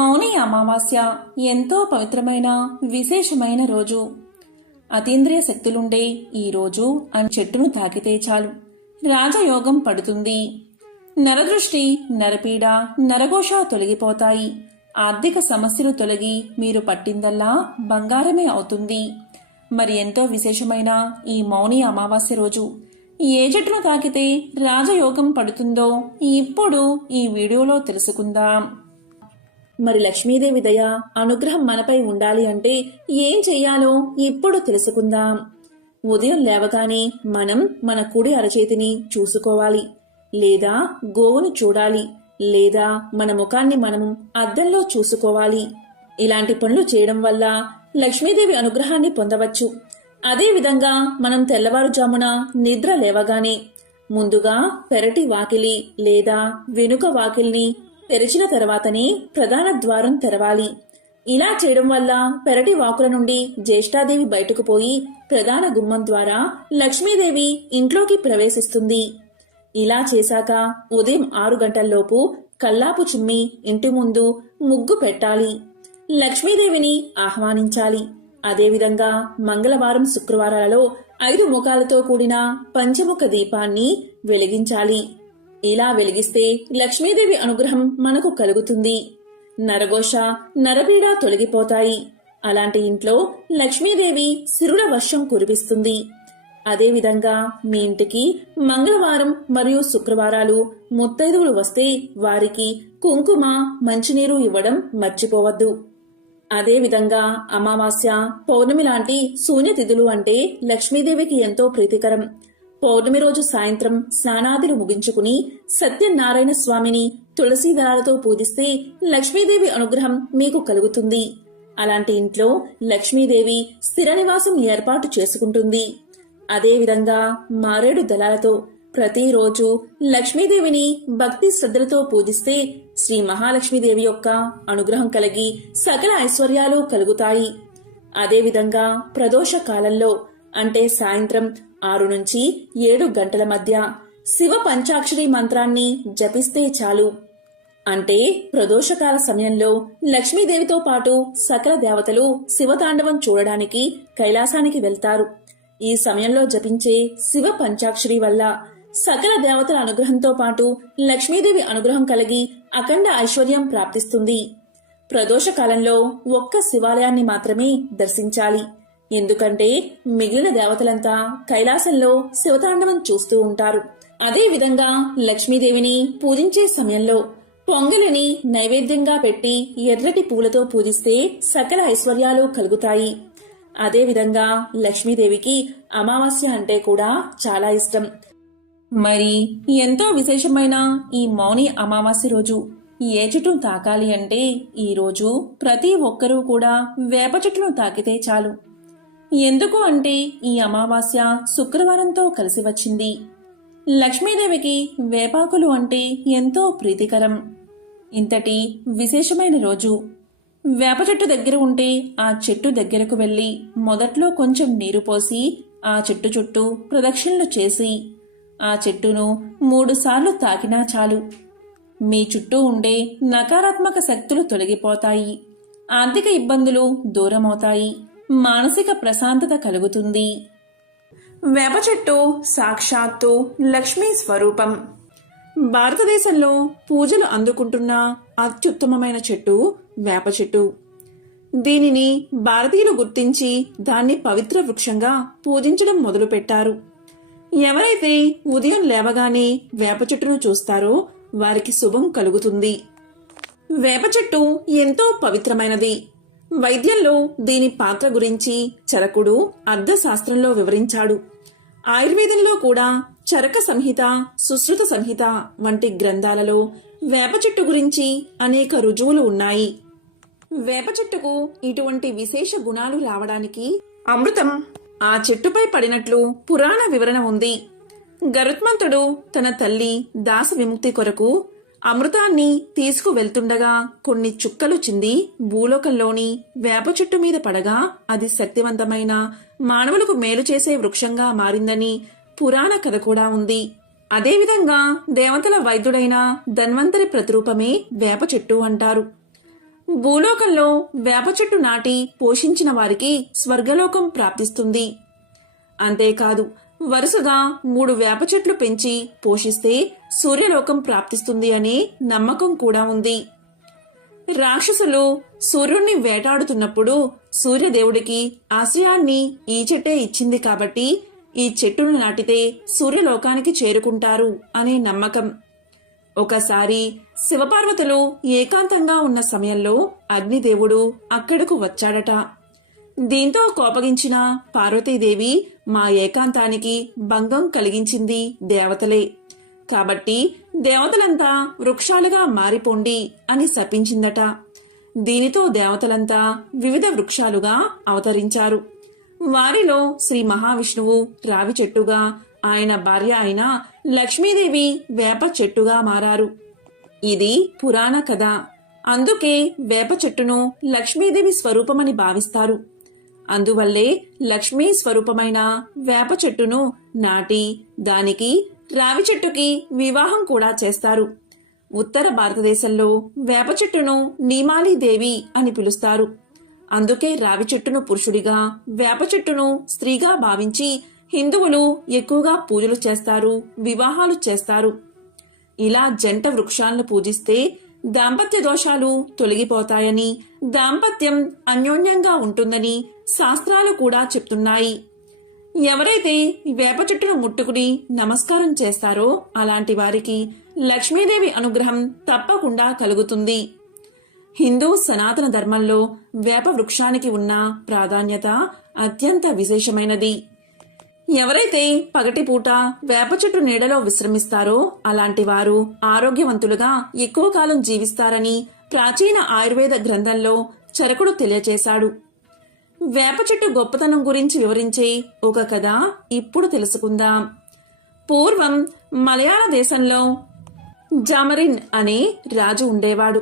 మౌని అమావాస్య ఎంతో పవిత్రమైన విశేషమైన రోజు. అతీంద్రియ శక్తులుండే ఈ రోజు ఆ చెట్టును తాకితే చాలు రాజయోగం పడుతుంది. నరదృష్టి, నరపీడ, నరఘోష తొలగిపోతాయి. ఆర్థిక సమస్యలు తొలగి మీరు పట్టిందల్లా బంగారమే అవుతుంది. మరి ఎంతో విశేషమైన ఈ మౌని అమావాస్య రోజు ఏ చెట్టును తాకితే రాజయోగం పడుతుందో ఇప్పుడు ఈ వీడియోలో తెలుసుకుందాం. మరి లక్ష్మీదేవి దయ, అనుగ్రహం మనపై ఉండాలి అంటే ఏం చెయ్యాలో ఇప్పుడు తెలుసుకుందాం. ఉదయం లేవగానే మనం మన కుడి అరచేతిని చూసుకోవాలి, లేదా గోవును చూడాలి, లేదా మన ముఖాన్ని మనం అద్దంలో చూసుకోవాలి. ఇలాంటి పనులు చేయడం వల్ల లక్ష్మీదేవి అనుగ్రహాన్ని పొందవచ్చు. అదేవిధంగా మనం తెల్లవారుజామున నిద్ర లేవగానే ముందుగా పెరటి వాకిలి లేదా వెనుక వాకిల్ని తెరిచిన తర్వాతనే ప్రధాన ద్వారం తెరవాలి. ఇలా చేయడం వల్ల పెరటి వాకుల నుండి జ్యేష్ఠాదేవి బయటకు పోయి ప్రధాన గుమ్మం ద్వారా లక్ష్మీదేవి ఇంట్లోకి ప్రవేశిస్తుంది. ఇలా చేశాక ఉదయం 6 గంటల్లోపు కల్లాపు చిమ్మి ఇంటి ముందు ముగ్గు పెట్టాలి. లక్ష్మీదేవిని ఆహ్వానించాలి. అదేవిధంగా మంగళవారం, శుక్రవారాలలో 5 ముఖాలతో కూడిన పంచముఖ దీపాన్ని వెలిగించాలి. ఇలా వెలిగిస్తే లక్ష్మీదేవి అనుగ్రహం మనకు కలుగుతుంది. నరఘోష, నరపీడ తొలగిపోతాయి. అలాంటి ఇంట్లో లక్ష్మీదేవి సిరుల వర్షం కురిపిస్తుంది. అదేవిధంగా మీ ఇంటికి మంగళవారం మరియు శుక్రవారాలు ముత్తైదువులు వస్తే వారికి కుంకుమ, మంచినీరు ఇవ్వడం మర్చిపోవద్దు. అదేవిధంగా అమావాస్య, పౌర్ణమి లాంటి శూన్యతిథులు అంటే లక్ష్మీదేవికి ఎంతో ప్రీతికరం. పౌర్ణమి రోజు సాయంత్రం స్నానాదులు ముగించుకుని సత్యనారాయణ స్వామిని తులసి దళాలతో పూజిస్తే లక్ష్మీదేవి అనుగ్రహం మీకు కలుగుతుంది. అలాంటి ఇంట్లో లక్ష్మీదేవి స్థిర నివాసం ఏర్పాటు చేసుకుంటుంది. అదేవిధంగా మారేడు దళాలతో ప్రతిరోజు లక్ష్మీదేవిని భక్తి శ్రద్ధలతో పూజిస్తే శ్రీ మహాలక్ష్మీదేవి యొక్క అనుగ్రహం కలిగి సకల ఐశ్వర్యాలు కలుగుతాయి. అదేవిధంగా ప్రదోష కాలంలో అంటే సాయంత్రం 6 నుంచి 7 గంటల మధ్య శివ పంచాక్షరి మంత్రాన్ని జపిస్తే చాలు. అంటే ప్రదోషకాల సమయంలో లక్ష్మీదేవితో పాటు సకల దేవతలు శివతాండవం చూడడానికి కైలాసానికి వెళ్తారు. ఈ సమయంలో జపించే శివ పంచాక్షరి వల్ల సకల దేవతల అనుగ్రహంతో పాటు లక్ష్మీదేవి అనుగ్రహం కలిగి అఖండ ఐశ్వర్యం ప్రాప్తిస్తుంది. ప్రదోష కాలంలో ఒక్క శివాలయాన్ని మాత్రమే దర్శించాలి. ఎందుకంటే మిగిలిన దేవతలంతా కైలాసంలో శివతాండవం చూస్తూ ఉంటారు. అదే విధంగా లక్ష్మీదేవిని పూజించే సమయంలో పొంగలిని నైవేద్యంగా పెట్టి ఎర్రటి పూలతో పూజిస్తే సకల ఐశ్వర్యాలు కలుగుతాయి. అదేవిధంగా లక్ష్మీదేవికి అమావాస్య అంటే కూడా చాలా ఇష్టం. మరి ఎంతో విశేషమైన ఈ మౌని అమావాస్య రోజు ఏ చెట్టును తాకాలి అంటే ఈ రోజు ప్రతి ఒక్కరూ కూడా వేప చెట్టును తాకితే చాలు. ఎందుకు అంటే ఈ అమావాస్య శుక్రవారంతో కలిసి వచ్చింది. లక్ష్మీదేవికి వేపాకులు అంటే ఎంతో ప్రీతికరం. ఇంతటి విశేషమైన రోజు వేప చెట్టు దగ్గర ఉంటే ఆ చెట్టు దగ్గరకు వెళ్లి మొదట్లో కొంచెం నీరు పోసి ఆ చెట్టు చుట్టూ ప్రదక్షిణలు చేసి ఆ చెట్టును 3 సార్లు తాకినా చాలు. మీ చుట్టూ ఉండే నకారాత్మక శక్తులు తొలగిపోతాయి. ఆర్థిక ఇబ్బందులు దూరమవుతాయి. మానసిక ప్రశాంతత కలుగుతుంది. వేప చెట్టు సాక్షాత్తు లక్ష్మీ స్వరూపం. భారతదేశంలో పూజలు అందుకుంటున్న అత్యుత్తమమైన చెట్టు వేప చెట్టు. దీనిని భారతీయులు గుర్తించి దాన్ని పవిత్ర వృక్షంగా పూజించడం మొదలుపెట్టారు. ఎవరైతే ఉదయం లేవగానే వేప చెట్టును చూస్తారో వారికి శుభం కలుగుతుంది. వేప చెట్టు ఎంతో పవిత్రమైనది. వైద్యంలో దీని పాత్ర గురించి చరకుడు అర్థశాస్త్రంలో వివరించాడు. ఆయుర్వేదంలో కూడా చరక సంహిత, సుశ్రుత సంహిత వంటి గ్రంథాలలో వేప చెట్టు గురించి అనేక రుజువులు ఉన్నాయి. వేప చెట్టుకు ఇటువంటి విశేష గుణాలు రావడానికి అమృతం ఆ చెట్టుపై పడినట్లు పురాణ వివరణ ఉంది. గరుత్మంతుడు తన తల్లి దాస విముక్తి కొరకు అమృతాన్ని తీసుకువెళ్తుండగా కొన్ని చుక్కలు చింది భూలోకంలోని వేప చెట్టు మీద పడగా అది శక్తివంతమైన మానవులకు మేలు చేసే వృక్షంగా మారిందని పురాణ కథ కూడా ఉంది. అదేవిధంగా దేవతల వైద్యుడైన ధన్వంతరి ప్రతిరూపమే వేప చెట్టు అంటారు. భూలోకంలో వేప చెట్టు నాటి పోషించిన వారికి స్వర్గలోకం ప్రాప్తిస్తుంది. అంతేకాదు, వరుసగా 3 వేప చెట్లు పెంచి పోషిస్తే సూర్యలోకం ప్రాప్తిస్తుంది అనే నమ్మకం కూడా ఉంది. రాక్షసులు సూర్యుణ్ణి వేటాడుతున్నప్పుడు సూర్యదేవుడికి ఆశ్రయాన్ని ఈ చెట్టే ఇచ్చింది కాబట్టి ఈ చెట్టును నాటితే సూర్యలోకానికి చేరుకుంటారు అనే నమ్మకం. ఒకసారి శివపార్వతులు ఏకాంతంగా ఉన్న సమయంలో అగ్నిదేవుడు అక్కడకు వచ్చాడట. దీంతో కోపగించిన పార్వతీదేవి మా ఏకాంతానికి భంగం కలిగించింది దేవతలే, కాబట్టి దేవతలంతా వృక్షాలుగా మారిపోండి అని శపించిందట. దీనితో దేవతలంతా వివిధ వృక్షాలుగా అవతరించారు. వారిలో శ్రీ మహావిష్ణువు రావి చెట్టుగా, ఆయన భార్య అయిన లక్ష్మీదేవి వేప చెట్టుగా మారారు. ఇది పురాణ కథ. అందుకే వేప చెట్టును లక్ష్మీదేవి స్వరూపమని భావిస్తారు. అందువల్లే లక్ష్మీ స్వరూపమైన వేప చెట్టును నాటి దానికి రావి చెట్టుకి వివాహం కూడా చేస్తారు. ఉత్తర భారతదేశంలో వేప చెట్టును నీమాలీదేవి అని పిలుస్తారు. అందుకే రావి చెట్టును పురుషుడిగా, వేప చెట్టును స్త్రీగా భావించి హిందువులు ఎక్కువగా పూజలు చేస్తారు, వివాహాలు చేస్తారు. ఇలా జంట వృక్షాలను పూజిస్తే దాంపత్య దోషాలు తొలగిపోతాయని, దాంపత్యం అన్యోన్యంగా ఉంటుందని శాస్త్రాలు కూడా చెప్తున్నాయి. ఎవరైతే వేప చెట్టును ముట్టుకుని నమస్కారం చేస్తారో అలాంటి వారికి లక్ష్మీదేవి అనుగ్రహం తప్పకుండా కలుగుతుంది. హిందూ సనాతన ధర్మంలో వేప వృక్షానికి ఉన్న ప్రాధాన్యత అత్యంత విశేషమైనది. ఎవరైతే పగటిపూట వేప చెట్టు నీడలో విశ్రమిస్తారో అలాంటి వారు ఆరోగ్యవంతులుగా ఎక్కువ కాలం జీవిస్తారని ప్రాచీన ఆయుర్వేద గ్రంథంలో చరకుడు తెలియచేశాడు. వేప చెట్టు గొప్పతనం గురించి వివరించే ఒక కథ ఇప్పుడు తెలుసుకుందాం. పూర్వం మలయాళ దేశంలో జామరిన్ అనే రాజు ఉండేవాడు.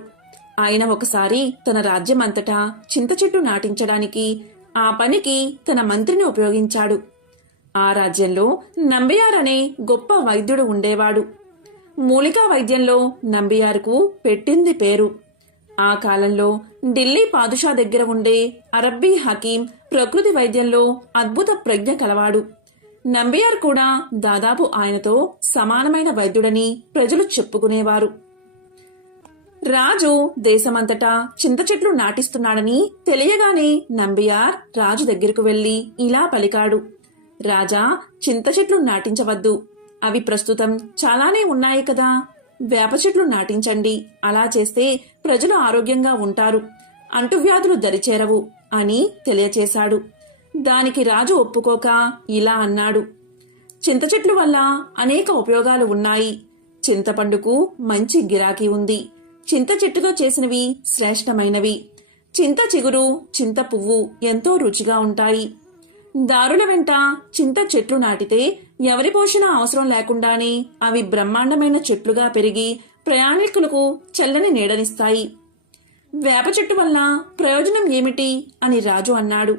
ఆయన ఒకసారి తన రాజ్యమంతటా చింత చెట్టు నాటించడానికి ఆ పనికి తన మంత్రిని ఉపయోగించాడు. ఆ రాజ్యంలో నంబియార్ అనే గొప్ప వైద్యుడు ఉండేవాడు. మూలికా వైద్యంలో నంబియార్కు పెట్టింది పేరు. ఆ కాలంలో ఢిల్లీ పాదుషా దగ్గర ఉండే అరబ్బీ హకీం ప్రకృతి వైద్యంలో అద్భుత ప్రజ్ఞ కలవాడు. నంబియార్ కూడా దాదాపు ఆయనతో సమానమైన వైద్యుడని ప్రజలు చెప్పుకునేవారు. రాజు దేశమంతటా చింత చెట్లు నాటిస్తున్నాడని తెలియగానే నంబియార్ రాజు దగ్గరకు వెళ్లి ఇలా పలికాడు: రాజా, చింత చెట్లు నాటించవద్దు. అవి ప్రస్తుతం చాలానే ఉన్నాయి కదా. వేప చెట్లు నాటించండి. అలా చేస్తే ప్రజలు ఆరోగ్యంగా ఉంటారు, అంటువ్యాధులు దరిచేరవు అని తెలియచేశాడు. దానికి రాజు ఒప్పుకోక ఇలా అన్నాడు: చింత చెట్లు వల్ల అనేక ఉపయోగాలు ఉన్నాయి. చింతపండుకు మంచి గిరాకీ ఉంది. చింత చెట్టుతో చేసినవి శ్రేష్టమైనవి. చింత చిగురు, చింత పువ్వు ఎంతో రుచిగా ఉంటాయి. దారుల వెంట చింత చెట్లు నాటితే ఎవరి పోషణ అవసరం లేకుండానే అవి బ్రహ్మాండమైన చెట్లుగా పెరిగి ప్రయాణికులకు చల్లని నీడనిస్తాయి. వేప చెట్టు వల్ల ప్రయోజనం ఏమిటి అని రాజు అన్నాడు.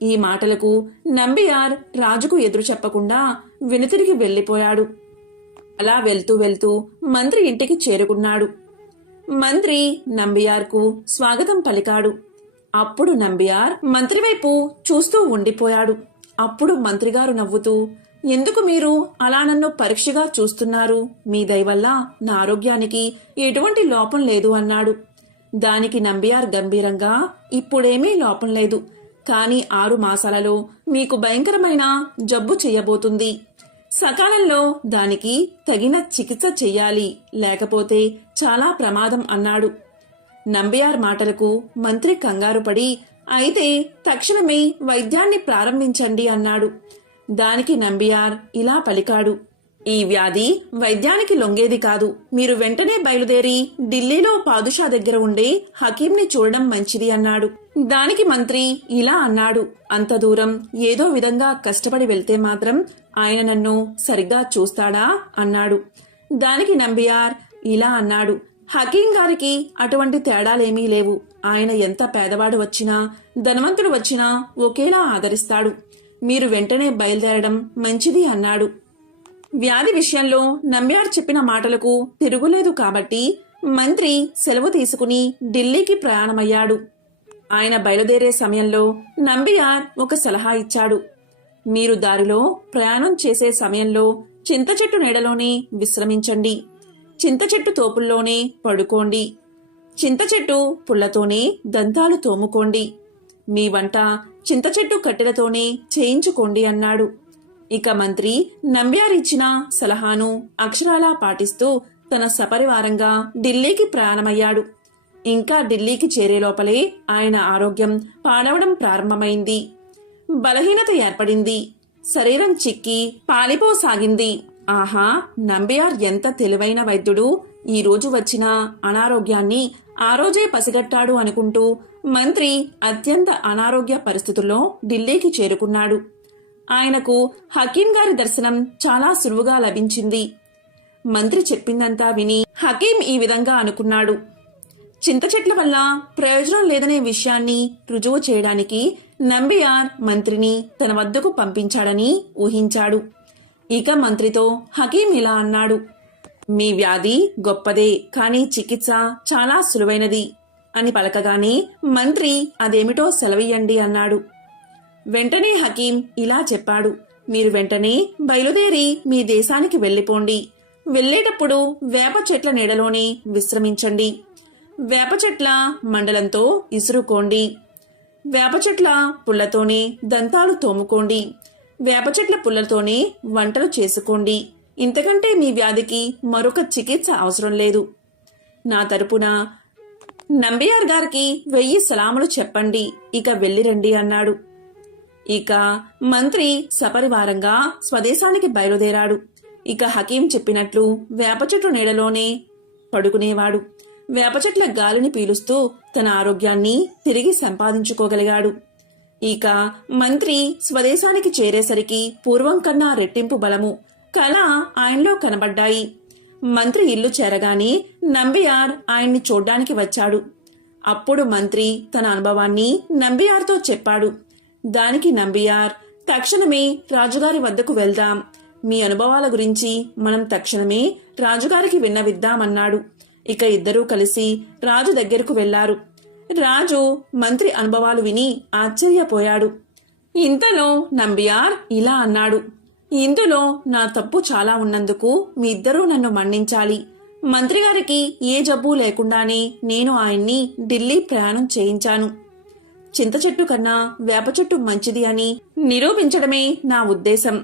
ఈ మాటలకు నంబియార్ రాజుకు ఎదురు చెప్పకుండా వెనుతిరిగి వెళ్లిపోయాడు. అలా వెళ్తూ వెళ్తూ మంత్రి ఇంటికి చేరుకున్నాడు. మంత్రి నంబియార్కు స్వాగతం పలికాడు. అప్పుడు నంబియార్ మంత్రి వైపు చూస్తూ ఉండిపోయాడు. అప్పుడు మంత్రిగారు నవ్వుతూ, ఎందుకు మీరు అలా నన్ను పరీక్షగా చూస్తున్నారు? మీ దయవల్ల నా ఆరోగ్యానికి ఎటువంటి లోపం లేదు అన్నాడు. దానికి నంబియార్ గంభీరంగా, ఇప్పుడేమీ లోపం లేదు, కానీ 6 మాసాలలో మీకు భయంకరమైన జబ్బు చెయ్యబోతుంది. సకాలంలో దానికి తగిన చికిత్స చెయ్యాలి, లేకపోతే చాలా ప్రమాదం అన్నాడు. నంబియార్ మాటలకు మంత్రి కంగారు పడి, అయితే తక్షణమే వైద్యాన్ని ప్రారంభించండి అన్నాడు. దానికి నంబియార్ ఇలా పలికాడు: ఈ వ్యాధి వైద్యానికి లొంగేది కాదు. మీరు వెంటనే బయలుదేరి ఢిల్లీలో పాదుషా దగ్గర ఉండే హకీంని చూడడం మంచిది అన్నాడు. దానికి మంత్రి ఇలా అన్నాడు: అంత దూరం ఏదో విధంగా కష్టపడి వెళ్తే మాత్రం ఆయన నన్ను సరిగ్గా చూస్తాడా అన్నాడు. దానికి నంబియార్ ఇలా అన్నాడు: హకీం గారికి అటువంటి తేడాలేమీ లేవు. ఆయన ఎంత పేదవాడు వచ్చినా, ధనవంతుడు వచ్చినా ఒకేలా ఆదరిస్తాడు. మీరు వెంటనే బయలుదేరడం మంచిది అన్నాడు. వ్యాధి విషయంలో నంబియార్ చెప్పిన మాటలకు తిరుగులేదు కాబట్టి మంత్రి సెలవు తీసుకుని ఢిల్లీకి ప్రయాణమయ్యాడు. ఆయన బయలుదేరే సమయంలో నంబియార్ ఒక సలహా ఇచ్చాడు. మీరు దారిలో ప్రయాణం చేసే సమయంలో చింత చెట్టు నీడలోనే విశ్రమించండి. చింత చెట్టు తోపుల్లోనే పడుకోండి. చింత చెట్టు పుల్లతోనే దంతాలు తోముకోండి. మీ వంట చింత చెట్టు కట్టెలతోనే చేయించుకోండి అన్నాడు. ఇక మంత్రి నంబ్యార్ ఇచ్చిన సలహాను అక్షరాలా పాటిస్తూ తన సపరివారంగా ఢిల్లీకి ప్రయాణమయ్యాడు. ఇంకా ఢిల్లీకి చేరే లోపలే ఆయన ఆరోగ్యం పాడవడం ప్రారంభమైంది. బలహీనత ఏర్పడింది. శరీరం చిక్కి పాలిపోసాగింది. ఆహా, నంబియార్ ఎంత తెలివైన వైద్యుడు! ఈ రోజు వచ్చిన అనారోగ్యాన్ని ఆ రోజే పసిగట్టాడు అనుకుంటూ మంత్రి అత్యంత అనారోగ్య పరిస్థితుల్లో ఢిల్లీకి చేరుకున్నాడు. ఆయనకు హకీం గారి దర్శనం చాలా సులువుగా లభించింది. మంత్రి చెప్పిందంతా విని హకీం ఈ విధంగా అనుకున్నాడు. చింత చెట్ల వల్ల ప్రయోజనం లేదనే విషయాన్ని రుజువు చేయడానికి నంబియార్ మంత్రిని తన వద్దకు పంపించాడని ఊహించాడు. ఇక మంత్రితో హకీం ఇలా అన్నాడు. మీ వ్యాధి గొప్పదే, కానీ చికిత్స చాలా సులువైనది అని పలకగానే మంత్రి అదేమిటో సెలవియ్యండి అన్నాడు. వెంటనే హకీం ఇలా చెప్పాడు. మీరు వెంటనే బయలుదేరి మీ దేశానికి వెళ్ళిపోండి. వెళ్లేటప్పుడు వేప చెట్ల నీడలోనే విశ్రమించండి. వేప చెట్ల మండలంతో ఇసురుకోండి. వేప చెట్ల పుల్లతోనే దంతాలు తోముకోండి. వేప చెట్ల పుల్లతోనే వంటలు చేసుకోండి. ఇంతకంటే మీ వ్యాధికి మరొక చికిత్స అవసరం లేదు. నా తరపున నంబియార్ గారికి 1000 సలాములు చెప్పండి. ఇక వెళ్ళిరండి అన్నాడు. ఇక మంత్రి సపరివారంగా స్వదేశానికి బయలుదేరాడు. ఇక హకీం చెప్పినట్లు వేప చెట్టు నీడలోనే పడుకునేవాడు. వేప చెట్ల గాలిని పీలుస్తూ తన ఆరోగ్యాన్ని తిరిగి సంపాదించుకోగలిగాడు. ఇక మంత్రి స్వదేశానికి చేరేసరికి పూర్వం కన్నా రెట్టింపు బలము, కళ ఆయనలో కనబడ్డాయి. మంత్రి ఇల్లు చేరగానే నంబియార్ ఆయన్ని చూడ్డానికి వచ్చాడు. అప్పుడు మంత్రి తన అనుభవాన్ని నంబియార్తో చెప్పాడు. దానికి నంబియార్, తక్షణమే రాజుగారి వద్దకు వెళ్దాం. మీ అనుభవాల గురించి మనం తక్షణమే రాజుగారికి విన్నవిద్దామన్నాడు. ఇక ఇద్దరూ కలిసి రాజు దగ్గరకు వెళ్లారు. రాజు మంత్రి అనుభవాలు విని ఆశ్చర్యపోయాడు. ఇంతలో నంబియార్ ఇలా అన్నాడు. ఇందులో నా తప్పు చాలా ఉన్నందుకు మీ ఇద్దరూ నన్ను మన్నించాలి. మంత్రిగారికి ఏ జబ్బు లేకుండానే నేను ఆయన్ని ఢిల్లీ ప్రయాణం చేయించాను. చింత చెట్టు కన్నా వేప చెట్టు మంచిది అని నిరూపించడమే నా ఉద్దేశం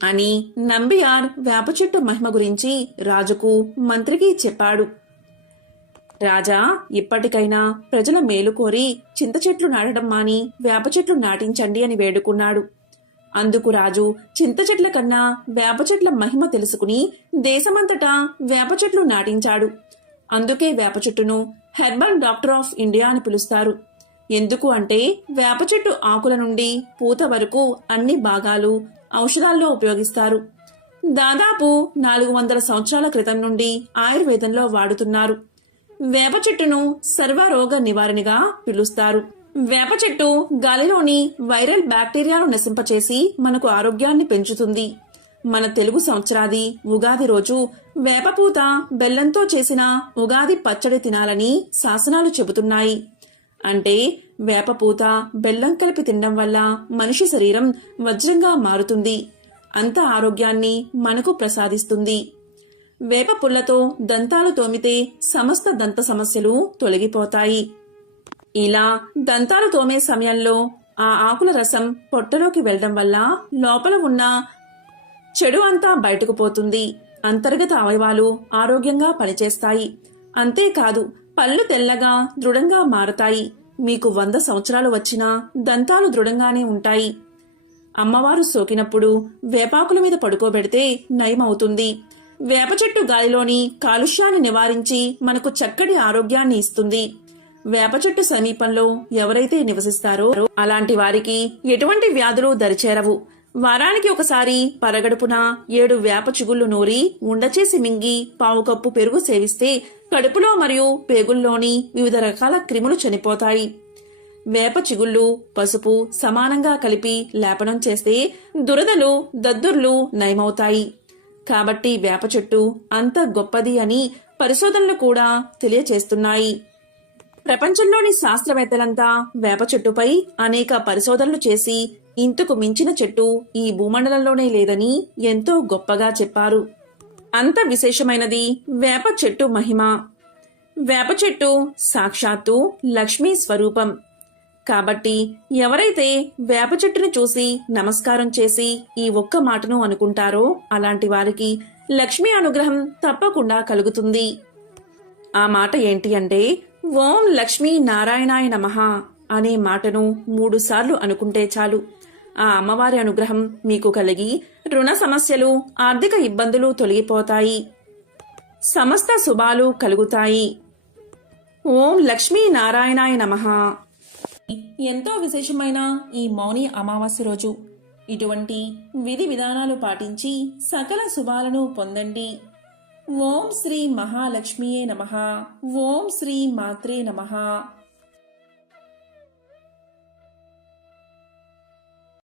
అని నంబియార్ వేప చెట్టు మహిమ గురించి రాజుకు మంత్రికి చెప్పాడు. రాజా, ఇప్పటికైనా ప్రజల మేలు కోరి చింత చెట్లు నాటడం మాని వేప చెట్లు నాటించండి అని వేడుకున్నాడు. అందుకు రాజు చింత చెట్ల కన్నా వేప చెట్ల మహిమ తెలుసుకుని దేశమంతటా వేప చెట్లు నాటించాడు. అందుకే వేప చెట్టును హెర్బల్ డాక్టర్ ఆఫ్ ఇండియా అని పిలుస్తారు. ఎందుకు అంటే వేప చెట్టు ఆకుల నుండి పూత వరకు అన్ని భాగాలు ఔషధాల్లో ఉపయోగిస్తారు. దాదాపు 400 సంవత్సరాల క్రితం నుండి ఆయుర్వేదంలో వాడుతున్నారు. వేప చెట్టును సర్వరోగ నివారణగా పిలుస్తారు. వేప చెట్టు గాలిలోని వైరల్ బ్యాక్టీరియాను నశింపచేసి మనకు ఆరోగ్యాన్ని పెంచుతుంది. మన తెలుగు సంవత్సరాది ఉగాది రోజు వేపపూత బెల్లంతో చేసిన ఉగాది పచ్చడి తినాలని శాసనాలు చెబుతున్నాయి. అంటే వేపపూత బెల్లం కలిపి తినడం వల్ల మనిషి శరీరం వజ్రంగా మారుతుంది. అంత ఆరోగ్యాన్ని మనకు ప్రసాదిస్తుంది. వేప పుల్లతో దంతాలు తోమితే సమస్త దంత సమస్యలు తొలగిపోతాయి. ఇలా దంతాలు తోమే సమయంలో ఆ ఆకుల రసం పొట్టలోకి వెళ్లడం వల్ల లోపల ఉన్న చెడు అంతా బయటకు పోతుంది. అంతర్గత అవయవాలు ఆరోగ్యంగా పనిచేస్తాయి. అంతేకాదు పళ్ళు తెల్లగా దృఢంగా మారతాయి. మీకు 100 సంవత్సరాలు వచ్చినా దంతాలు దృఢంగానే ఉంటాయి. అమ్మవారు సోకినప్పుడు వేపాకుల మీద పడుకోబెడితే నయమవుతుంది. వేప చెట్టు గాలిలోని కాలుష్యాన్ని నివారించి మనకు చక్కటి ఆరోగ్యాన్ని ఇస్తుంది. వేప చెట్టు సమీపంలో ఎవరైతే నివసిస్తారో అలాంటి వారికి ఎటువంటి వ్యాధులు దరిచేరవు. వారానికి ఒకసారి పరగడుపున 7 వేప చిగుళ్లు నూరి ఉండచేసి మింగి 1/4 కప్పు పెరుగు సేవిస్తే కడుపులో మరియు పేగుల్లోని వివిధ రకాల క్రిములు చనిపోతాయి. వేప చిగుళ్ళు పసుపు సమానంగా కలిపి లేపనం చేస్తే దురదలు దద్దుర్లు నయమవుతాయి. కాబట్టి వేప చెట్టు అంత గొప్పది అని పరిశోధనలు కూడా తెలియచేస్తున్నాయి. ప్రపంచంలోని శాస్త్రవేత్తలంతా వేప చెట్టుపై అనేక పరిశోధనలు చేసి ఇంతకు మించిన చెట్టు ఈ భూమండలంలోనే లేదని ఎంతో గొప్పగా చెప్పారు. అంత విశేషమైనది వేప చెట్టు మహిమ. వేప చెట్టు సాక్షాత్తు లక్ష్మీ స్వరూపం. కాబట్టి ఎవరైతే వేప చెట్టును చూసి నమస్కారం చేసి ఈ ఒక్క మాటను అనుకుంటారో అలాంటి వారికి లక్ష్మీ అనుగ్రహం తప్పకుండా కలుగుతుంది. ఆ మాట ఏంటి అంటే, ఓం లక్ష్మీ నారాయణాయ నమః అనే మాటను 3 సార్లు అనుకుంటే చాలు. ఆ అమ్మవారి అనుగ్రహం మీకు కలిగి రుణ సమస్యలు, ఆర్థిక ఇబ్బందులు తొలగిపోతాయి. సమస్త శుభాలు కలుగుతాయి. ఓం లక్ష్మీ నారాయణాయ నమః. ఎంతో విశేషమైన ఈ మౌని అమావాస్య రోజు ఇటువంటి విధి విధానాలు పాటించి సకల శుభాలను పొందండి. ఓం శ్రీ మహాలక్ష్మియే నమః. ఓం శ్రీ మాత్రే నమః.